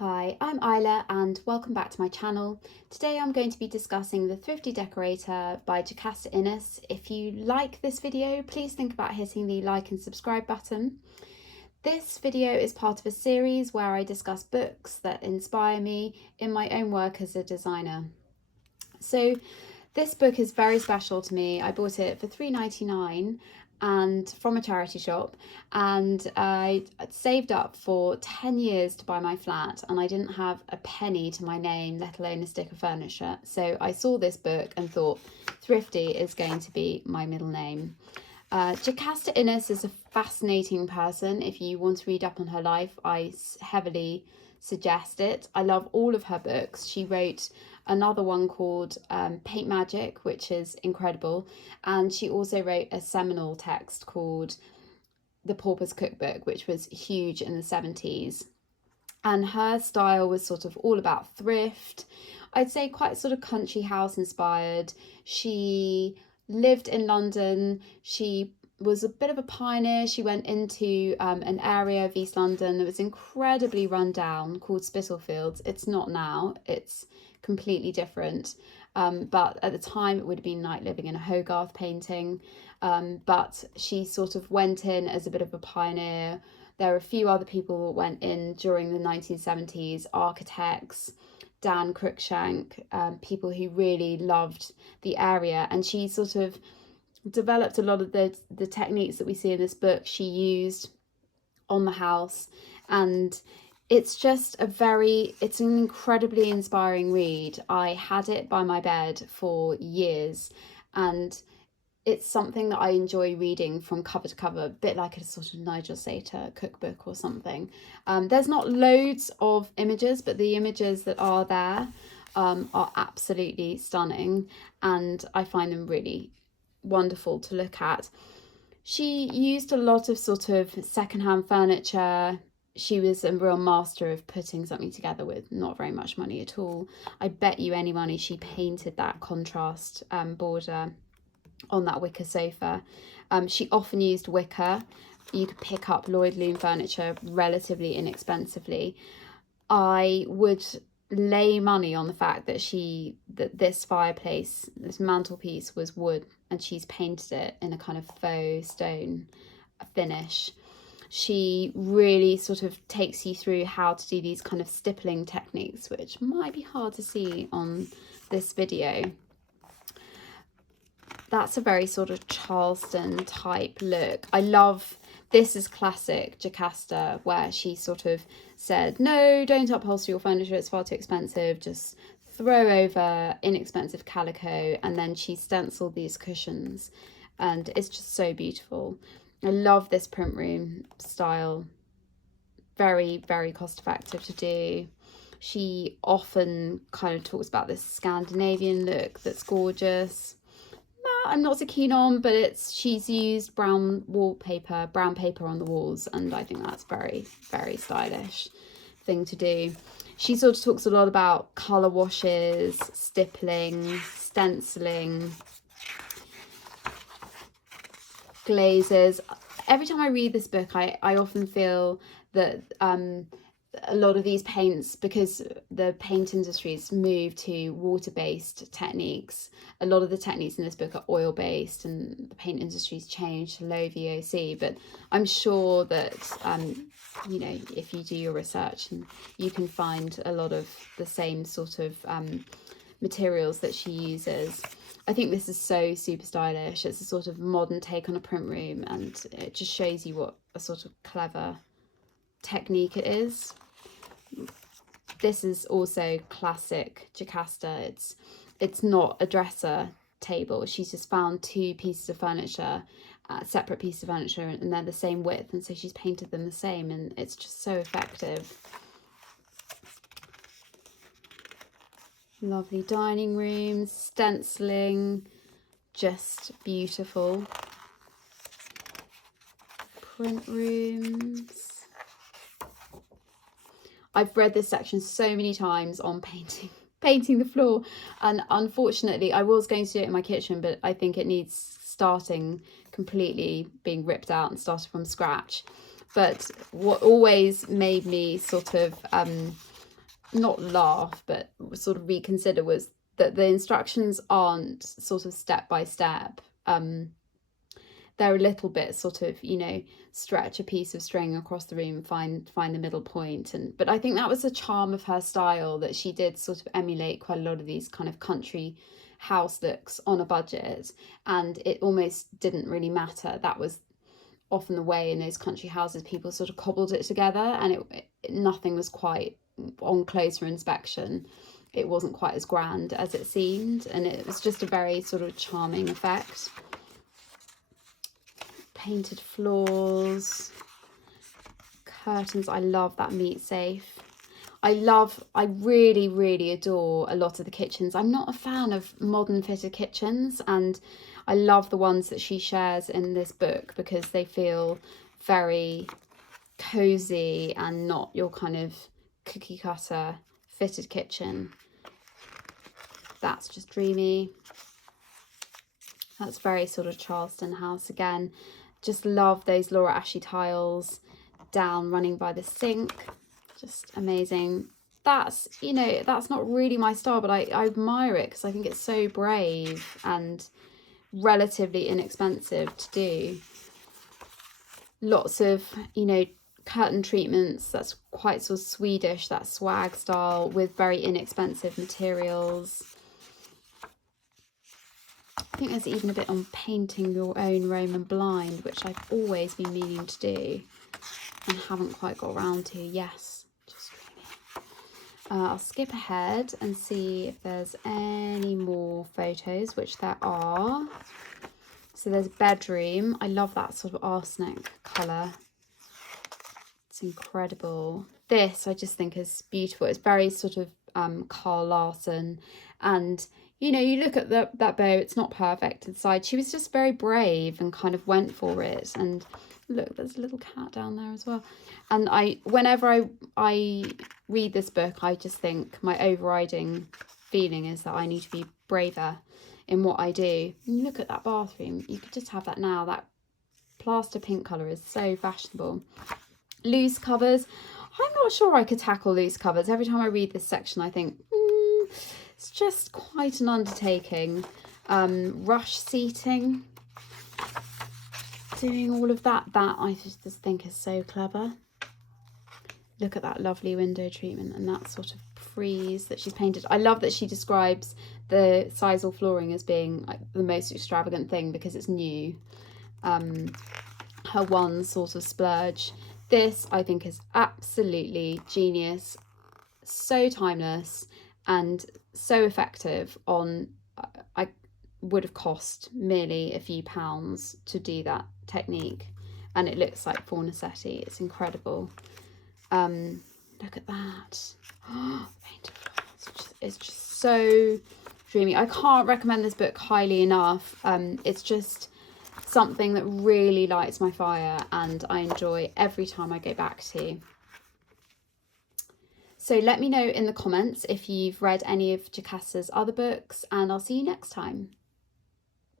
Hi, I'm Isla and welcome back to my channel. Today I'm going to be discussing the Thrifty Decorator by Jocasta Innes. If you like this video, please think about hitting the like and subscribe button. This video is part of a series where I discuss books that inspire me in my own work as a designer. So this book is very special to me. I bought it for £3.99 and from a charity shop, and I saved up for 10 years to buy my flat, and I didn't have a penny to my name, let alone a stick of furniture. So I saw this book and thought Thrifty is going to be my middle name. Jocasta Innes is a fascinating person. If you want to read up on her life, I heavily suggest it. I love all of her books. She wrote another one called Paint Magic, which is incredible, and she also wrote a seminal text called The Pauper's Cookbook, which was huge in the 70s. And her style was sort of all about thrift. I'd say quite sort of country house inspired. She lived in London. She was a bit of a pioneer. She went into an area of East London that was incredibly run down called Spitalfields. It's not now, it's completely different. But at the time it would have been like living in a Hogarth painting. But she sort of went in as a bit of a pioneer. There are a few other people that went in during the 1970s, architects, Dan Cruikshank, people who really loved the area, and she sort of developed a lot of the techniques that we see in this book she used on the house, and it's an incredibly inspiring read. I had it by my bed for years, and it's something that I enjoy reading from cover to cover, a bit like a sort of Nigel Sater cookbook or something. There's not loads of images, but the images that are there are absolutely stunning, and I find them really wonderful to look at. She used a lot of sort of secondhand furniture. She was a real master of putting something together with not very much money at all. I bet you any money she painted that contrast border on that wicker sofa. She often used wicker. You could pick up Lloyd Loom furniture relatively inexpensively. I would lay money on the fact that this fireplace, this mantelpiece, was wood, and she's painted it in a kind of faux stone finish. She really sort of takes you through how to do these kind of stippling techniques, which might be hard to see on this video. That's a very sort of Charleston type look. I love, this is classic Jocasta, where she sort of said, no, don't upholster your furniture, it's far too expensive, just throw over inexpensive calico, and then she stenciled these cushions, and it's just so beautiful. I love this print room style. Very, very cost effective to do. She often kind of talks about this Scandinavian look that's gorgeous. I'm not so keen on, but she's used brown paper on the walls, and I think that's very, very stylish thing to do. She sort of talks a lot about colour washes, stippling, stenciling, glazes. Every time I read this book, I often feel that a lot of these paints, because the paint industry's moved to water-based techniques, a lot of the techniques in this book are oil-based, and the paint industry's changed to low VOC. But I'm sure that you know, if you do your research, and you can find a lot of the same sort of materials that she uses. I think this is so super stylish. It's a sort of modern take on a print room, and it just shows you what a sort of clever technique it is. This is also classic Jocasta. It's not a dresser table. She's just found two pieces of furniture, separate pieces of furniture, and they're the same width, and so she's painted them the same, and it's just so effective. Lovely dining rooms, stenciling, just beautiful. Print rooms. I've read this section so many times on painting the floor, and unfortunately I was going to do it in my kitchen, but I think it needs starting completely, being ripped out and started from scratch. But what always made me sort of not laugh, but sort of reconsider was that the instructions aren't sort of step by step. They're a little bit sort of, you know, stretch a piece of string across the room, find the middle point. But I think that was the charm of her style, that she did sort of emulate quite a lot of these kind of country house looks on a budget, and it almost didn't really matter. That was often the way in those country houses. People sort of cobbled it together, and nothing was quite, on closer inspection, it wasn't quite as grand as it seemed, and it was just a very sort of charming effect. Painted floors, curtains. I love that meat safe. I really adore a lot of the kitchens. I'm not a fan of modern fitted kitchens, and I love the ones that she shares in this book because they feel very cozy and not your kind of cookie cutter fitted kitchen. That's just dreamy. That's very sort of Charleston house again. Just love those Laura Ashley tiles down running by the sink. Just amazing. That's, you know, that's not really my style, but I admire it because I think it's so brave and relatively inexpensive to do. Lots of, you know, curtain treatments. That's quite sort of Swedish, that swag style, with very inexpensive materials. I think there's even a bit on painting your own Roman blind, which I've always been meaning to do and haven't quite got around to. Yes, just really. I'll skip ahead and see if there's any more photos, which there are. So there's a bedroom. I love that sort of arsenic colour. It's incredible. This I just think is beautiful. It's very sort of Carl Larsson, and you know, you look at that bow, it's not perfect inside. She was just very brave and kind of went for it. And look, there's a little cat down there as well. And whenever I read this book, I just think my overriding feeling is that I need to be braver in what I do. And look at that bathroom. You could just have that now. That plaster pink colour is so fashionable. Loose covers. I'm not sure I could tackle loose covers. Every time I read this section, I think, it's just quite an undertaking. Rush seating, doing all of that I just think is so clever. Look at that lovely window treatment and that sort of frieze that she's painted. I love that she describes the sisal flooring as being like the most extravagant thing because it's new. Her one sort of splurge. This I think is absolutely genius, so timeless and so effective on, I would have cost merely a few pounds to do that technique, and it looks like Fornasetti. It's incredible. Look at that. It's just so dreamy. I can't recommend this book highly enough. It's just something that really lights my fire and I enjoy every time I go back to. So let me know in the comments if you've read any of Jocasta's other books, and I'll see you next time.